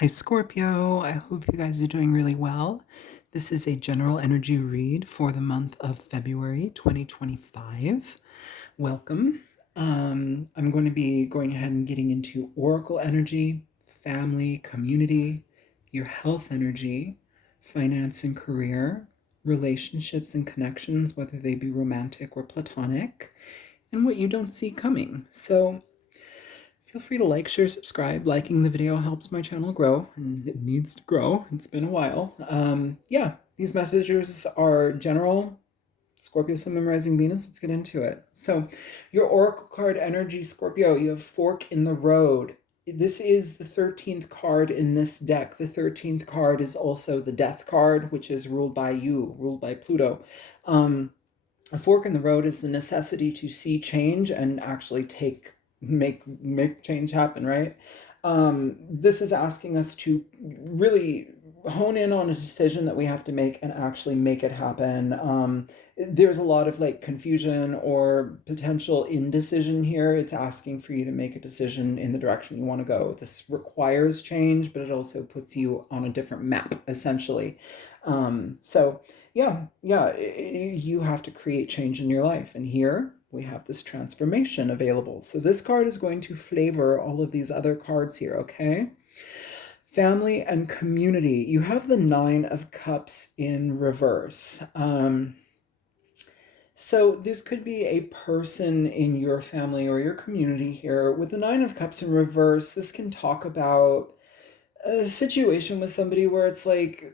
Hi, Scorpio. I hope you guys are doing really well. This is a general energy read for the month of February 2025. Welcome. I'm going to be going ahead and getting into oracle energy, family, community, your health energy, finance and career, relationships and connections, whether they be romantic or platonic, and what you don't see coming. So, feel free to like, share, subscribe. Liking the video helps my channel grow, and it needs to grow. It's been a while. Yeah, these messages are general. Scorpio, Sun, memorizing Venus. Let's get into it. So, your Oracle card energy, Scorpio, you have Fork in the Road. This is the 13th card in this deck. The 13th card is also the Death card, which is ruled by you, ruled by Pluto. A fork in the road is the necessity to see change and actually make change happen, right? This is asking us to really hone in on a decision that we have to make and actually make it happen. There's a lot of like confusion or potential indecision here. It's asking for you to make a decision in the direction you want to go. This requires change, but it also puts you on a different map, essentially. So yeah, you have to create change in your life. And here we have this transformation available. So this card is going to flavor all of these other cards here, okay? Family and community. You have the Nine of Cups in reverse. So this could be a person in your family or your community here. With the Nine of Cups in reverse, this can talk about a situation with somebody where it's like,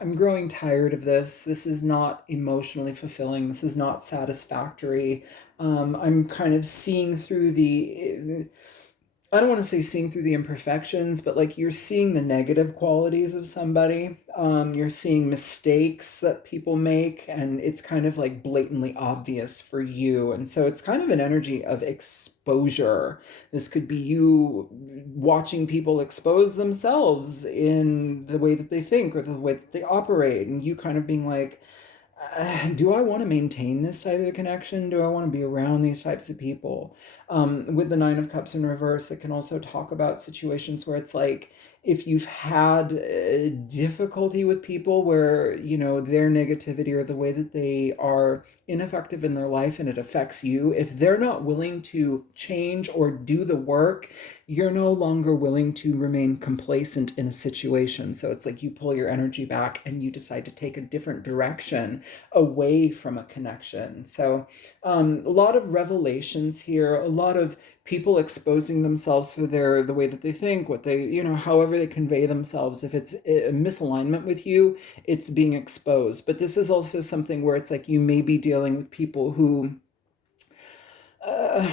I'm growing tired of this. This is not emotionally fulfilling. This is not satisfactory. I'm kind of seeing through I don't want to say seeing through the imperfections, but like you're seeing the negative qualities of somebody. You're seeing mistakes that people make, and it's kind of like blatantly obvious for you. And so it's kind of an energy of exposure. This could be you watching people expose themselves in the way that they think or the way that they operate, and you kind of being like, do I want to maintain this type of connection? Do I want to be around these types of people? With the Nine of Cups in reverse, it can also talk about situations where it's like if you've had difficulty with people where, you know, their negativity or the way that they are ineffective in their life and it affects you, if they're not willing to change or do the work, you're no longer willing to remain complacent in a situation. So it's like you pull your energy back and you decide to take a different direction away from a connection. So a lot of revelations here, a lot of people exposing themselves for the way that they think, what they, you know, however they convey themselves. If it's a misalignment with you, it's being exposed. But this is also something where it's like you may be dealing with people who uh,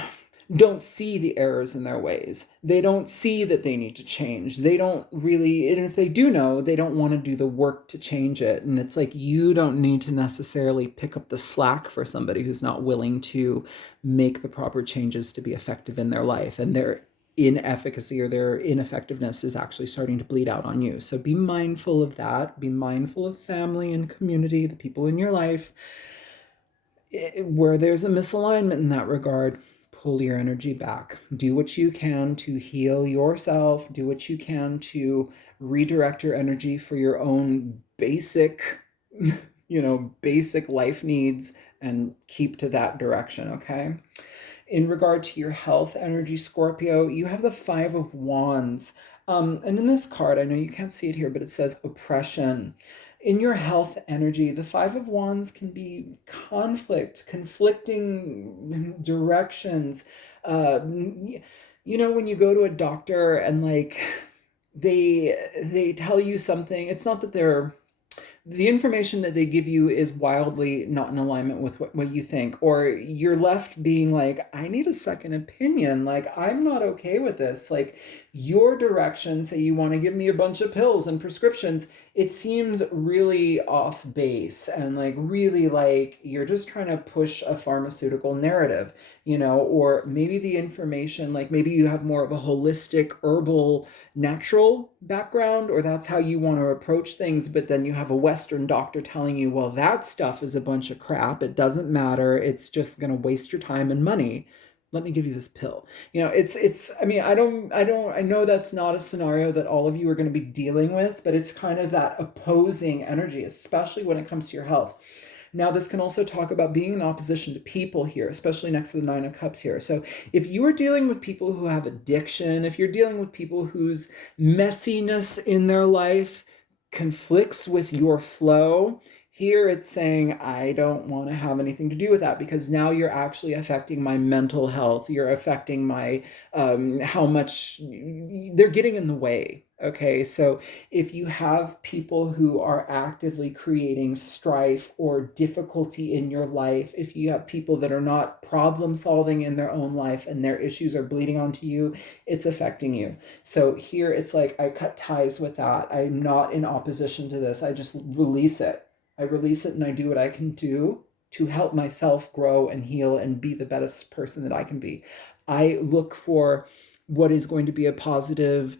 don't see the errors in their ways. They don't see that they need to change. They don't really, and if they do know, they don't want to do the work to change it. And it's like you don't need to necessarily pick up the slack for somebody who's not willing to make the proper changes to be effective in their life. And their inefficacy or their ineffectiveness is actually starting to bleed out on you. So be mindful of that. Be mindful of family and community, the people in your life. Where there's a misalignment in that regard, pull your energy back. Do what you can to heal yourself. Do what you can to redirect your energy for your own basic, basic life needs and keep to that direction, okay? In regard to your health energy, Scorpio, you have the Five of Wands. And in this card, I know you can't see it here, but it says oppression. In your health energy, the Five of Wands can be conflict, conflicting directions. You know, when you go to a doctor and like they tell you something, it's not that the information that they give you is wildly not in alignment with what you think, or you're left being like, I need a second opinion, like I'm not okay with this, like your direction, say you want to give me a bunch of pills and prescriptions, it seems really off base and like really like you're just trying to push a pharmaceutical narrative, you know, or maybe the information, like maybe you have more of a holistic herbal natural background, or that's how you want to approach things, but then you have a Western doctor telling you, well, that stuff is a bunch of crap, it doesn't matter, it's just going to waste your time and money. let me give you this pill. I mean, I know that's not a scenario that all of you are going to be dealing with, but it's kind of that opposing energy, especially when it comes to your health. Now, this can also talk about being in opposition to people here, especially next to the Nine of Cups here. So, if you are dealing with people who have addiction, if you're dealing with people whose messiness in their life conflicts with your flow, here it's saying, I don't want to have anything to do with that because now you're actually affecting my mental health. You're affecting my, how much they're getting in the way. Okay, so if you have people who are actively creating strife or difficulty in your life, if you have people that are not problem solving in their own life and their issues are bleeding onto you, it's affecting you. So here it's like I cut ties with that. I'm not in opposition to this. I just release it. I release it and I do what I can do to help myself grow and heal and be the best person that I can be. I look for what is going to be a positive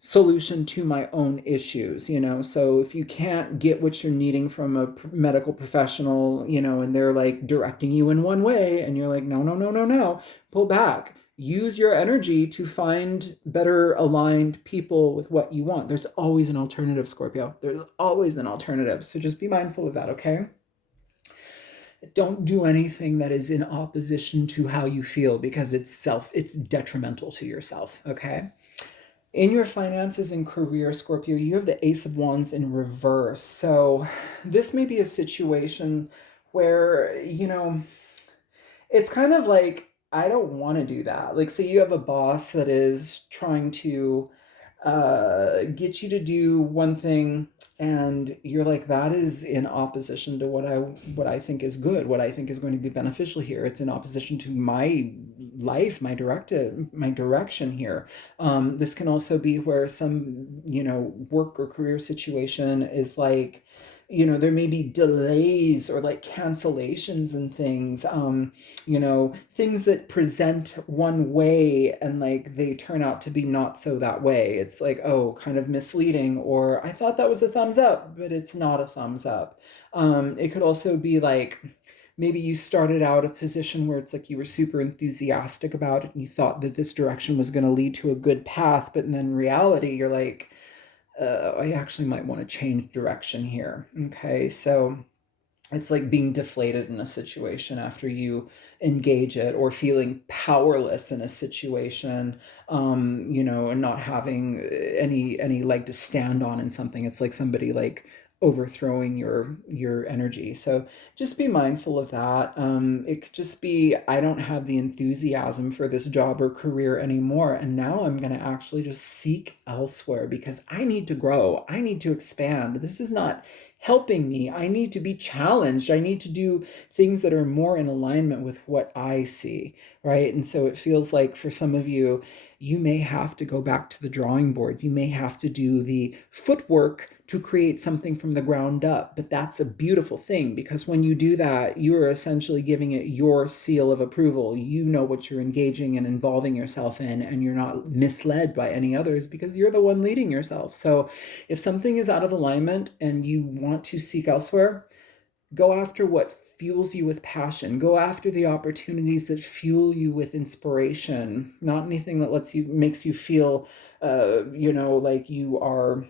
solution to my own issues, So if you can't get what you're needing from a medical professional, and they're like directing you in one way and you're like, no, no, no, no, no, pull back. Use your energy to find better aligned people with what you want. There's always an alternative, Scorpio. There's always an alternative. So just be mindful of that, okay? Don't do anything that is in opposition to how you feel because it's detrimental to yourself, okay? In your finances and career, Scorpio, you have the Ace of Wands in reverse. So this may be a situation where, it's kind of like, I don't want to do that. Like, say you have a boss that is trying to get you to do one thing and you're like, that is in opposition to what I think is good, what I think is going to be beneficial here. It's in opposition to my life, my direction here. This can also be where some work or career situation is like, there may be delays or like cancellations and things, things that present one way and like they turn out to be not so that way. It's like, oh, kind of misleading, or I thought that was a thumbs up, but it's not a thumbs up. It could also be like, maybe you started out a position where it's like you were super enthusiastic about it and you thought that this direction was going to lead to a good path, but then in reality, you're like, I actually might want to change direction here. Okay, so it's like being deflated in a situation after you engage it, or feeling powerless in a situation, and not having any leg to stand on in something. It's like somebody like overthrowing your energy. So just be mindful of that. It could just be, I don't have the enthusiasm for this job or career anymore, and now I'm going to actually just seek elsewhere because I need to grow. I need to expand. This is not helping me. I need to be challenged. I need to do things that are more in alignment with what I see, right? And so it feels like for some of you, you may have to go back to the drawing board. You may have to do the footwork to create something from the ground up. But that's a beautiful thing, because when you do that, you are essentially giving it your seal of approval. You know what you're engaging and involving yourself in, and you're not misled by any others because you're the one leading yourself. So if something is out of alignment and you want to seek elsewhere, go after what fuels you with passion. Go after the opportunities that fuel you with inspiration, not anything that makes you feel, like you are,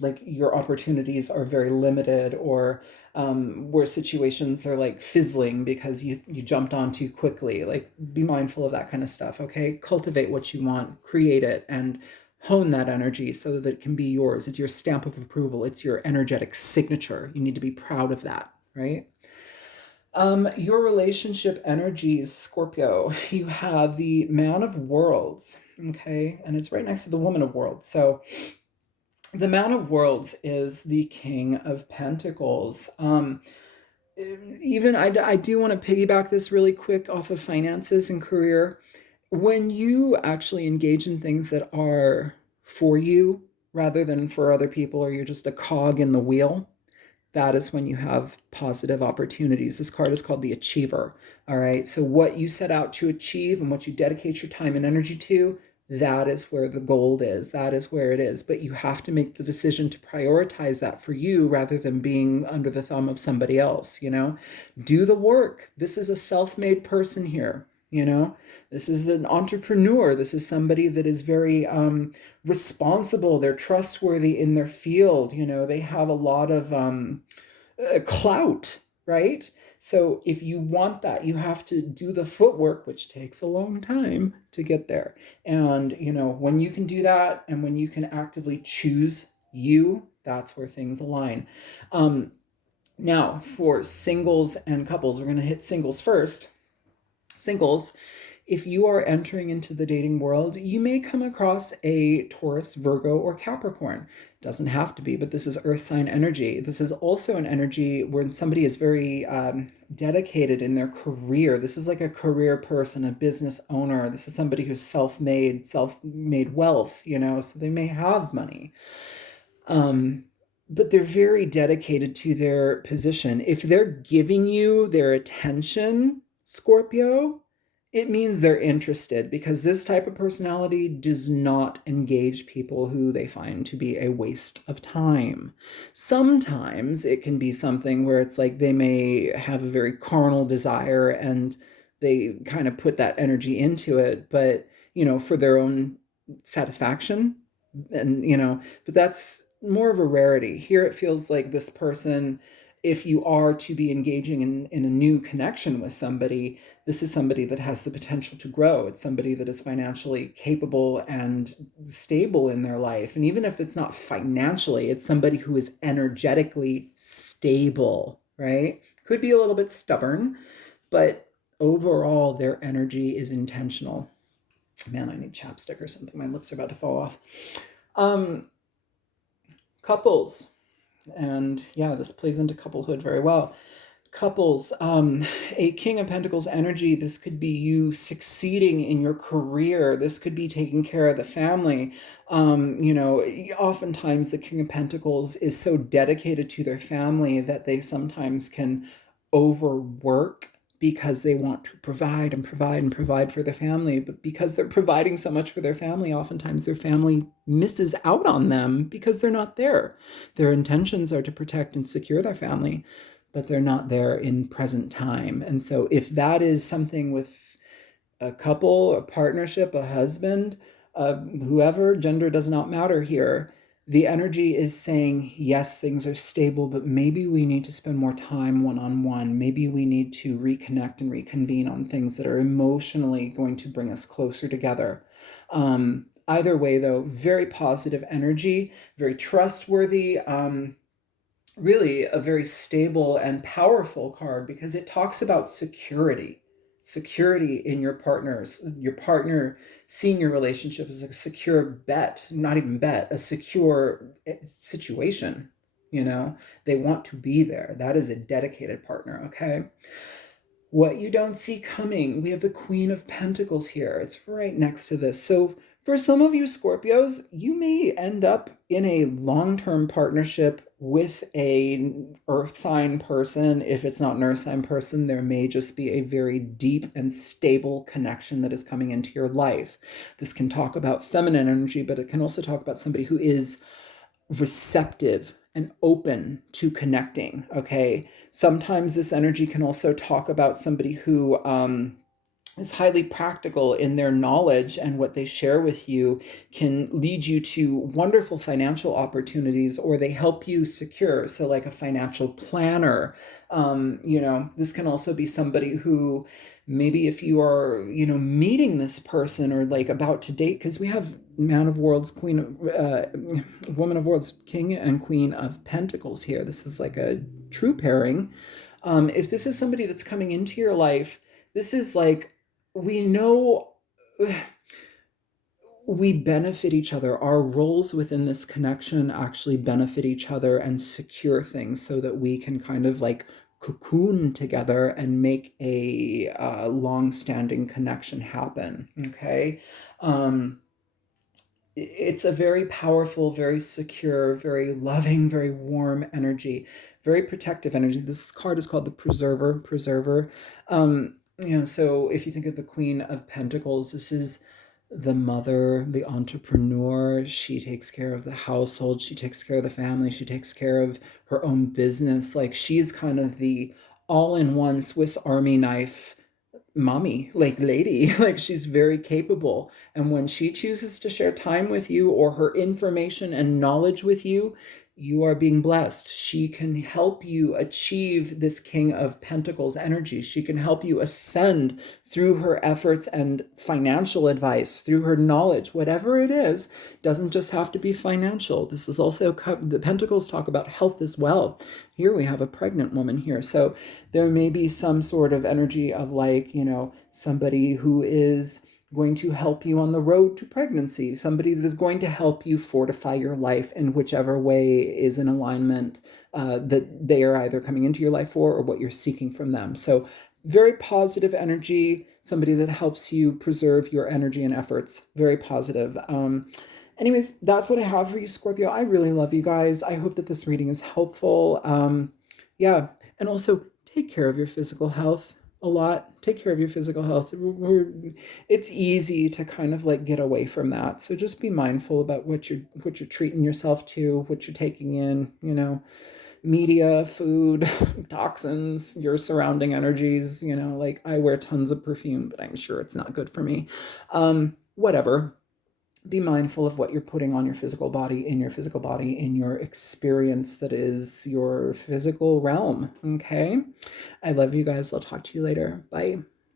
like your opportunities are very limited, or where situations are like fizzling because you jumped on too quickly. Like, be mindful of that kind of stuff, okay? Cultivate what you want, create it, and hone that energy so that it can be yours. It's your stamp of approval. It's your energetic signature. You need to be proud of that, right? Your relationship energies, Scorpio, you have the Man of Worlds, okay? And it's right next to the Woman of Worlds. So the Man of Worlds is the King of Pentacles. Even I do want to piggyback this really quick off of finances and career. When you actually engage in things that are for you rather than for other people, or you're just a cog in the wheel, that is when you have positive opportunities. This card is called the Achiever. All right. So what you set out to achieve and what you dedicate your time and energy to, that is where the gold is. That is where it is. But you have to make the decision to prioritize that for you rather than being under the thumb of somebody else, you know? Do the work. This is a self-made person here, you know? This is an entrepreneur. This is somebody that is very responsible. They're trustworthy in their field. You know, they have a lot of clout, right? So if you want that, you have to do the footwork, which takes a long time to get there. And, you know, when you can do that and when you can actively choose you, that's where things align. Now, for singles and couples, we're going to hit singles first. Singles, if you are entering into the dating world, you may come across a Taurus, Virgo, or Capricorn. Doesn't have to be, but this is earth sign energy. This is also an energy where somebody is very dedicated in their career. This is like a career person, a business owner. This is somebody who's self-made wealth, you know, so they may have money. But they're very dedicated to their position. If they're giving you their attention, Scorpio, it means they're interested, because this type of personality does not engage people who they find to be a waste of time. Sometimes it can be something where it's like they may have a very carnal desire and they kind of put that energy into it, but, you know, for their own satisfaction. And, you know, but that's more of a rarity. Here it feels like this person, if you are to be engaging in a new connection with somebody, this is somebody that has the potential to grow. It's somebody that is financially capable and stable in their life. And even if it's not financially, it's somebody who is energetically stable, right? Could be a little bit stubborn, but overall, their energy is intentional. Man, I need chapstick or something. My lips are about to fall off. Couples, and yeah, this plays into couplehood very well. Couples, a King of Pentacles energy, this could be you succeeding in your career. This could be taking care of the family. You know, oftentimes the King of Pentacles is so dedicated to their family that they sometimes can overwork because they want to provide and provide and provide for their family. But because they're providing so much for their family, oftentimes their family misses out on them because they're not there. Their intentions are to protect and secure their family, but they're not there in present time. And so if that is something with a couple, a partnership, a husband, whoever, gender does not matter here, the energy is saying, yes, things are stable, but maybe we need to spend more time one-on-one. Maybe we need to reconnect and reconvene on things that are emotionally going to bring us closer together. Either way, though, very positive energy, very trustworthy, really a very stable and powerful card, because it talks about security in your partner seeing your relationship as a secure bet, not even bet, a secure situation. You know, they want to be there. That is a dedicated partner. Okay, what you don't see coming, we have the Queen of Pentacles here. It's right next to this. So for some of you Scorpios, you may end up in a long-term partnership with a earth sign person. If it's not an earth sign person, there may just be a very deep and stable connection that is coming into your life. This can talk about feminine energy, but it can also talk about somebody who is receptive and open to connecting. Okay, sometimes this energy can also talk about somebody who is highly practical in their knowledge, and what they share with you can lead you to wonderful financial opportunities, or they help you secure. So like a financial planner. You know, this can also be somebody who maybe if you are, you know, meeting this person or like about to date, because we have Man of Worlds, Woman of Worlds, King and Queen of Pentacles here. This is like a true pairing. If this is somebody that's coming into your life, this is like, we know we benefit each other. Our roles within this connection actually benefit each other and secure things so that we can kind of like cocoon together and make a long-standing connection happen. Okay. It's a very powerful, very secure, very loving, very warm energy, very protective energy. This card is called the Preserver. You know, so if you think of the Queen of Pentacles, this is the mother, the entrepreneur. She takes care of the household. She takes care of the family. She takes care of her own business. Like she's kind of the all-in-one Swiss Army knife mommy, like lady. Like she's very capable, and when she chooses to share time with you or her information and knowledge with you, you are being blessed. She can help you achieve this King of Pentacles energy. She can help you ascend through her efforts and financial advice, through her knowledge. Whatever it is, doesn't just have to be financial. This is also, the Pentacles talk about health as well. Here we have a pregnant woman here. So there may be some sort of energy of like, somebody who is going to help you on the road to pregnancy, somebody that is going to help you fortify your life in whichever way is in alignment, that they are either coming into your life for or what you're seeking from them. So very positive energy, somebody that helps you preserve your energy and efforts. Very positive. Anyways, that's what I have for you, Scorpio. I really love you guys. I hope that this reading is helpful. Yeah, and also take care of your physical health a lot. Take care of your physical health. It's easy to kind of like get away from that. So just be mindful about what you're treating yourself to, what you're taking in, media, food, toxins, your surrounding energies, like I wear tons of perfume, but I'm sure it's not good for me. Whatever. Be mindful of what you're putting on your physical body, in your experience that is your physical realm. Okay. I love you guys. I'll talk to you later. Bye.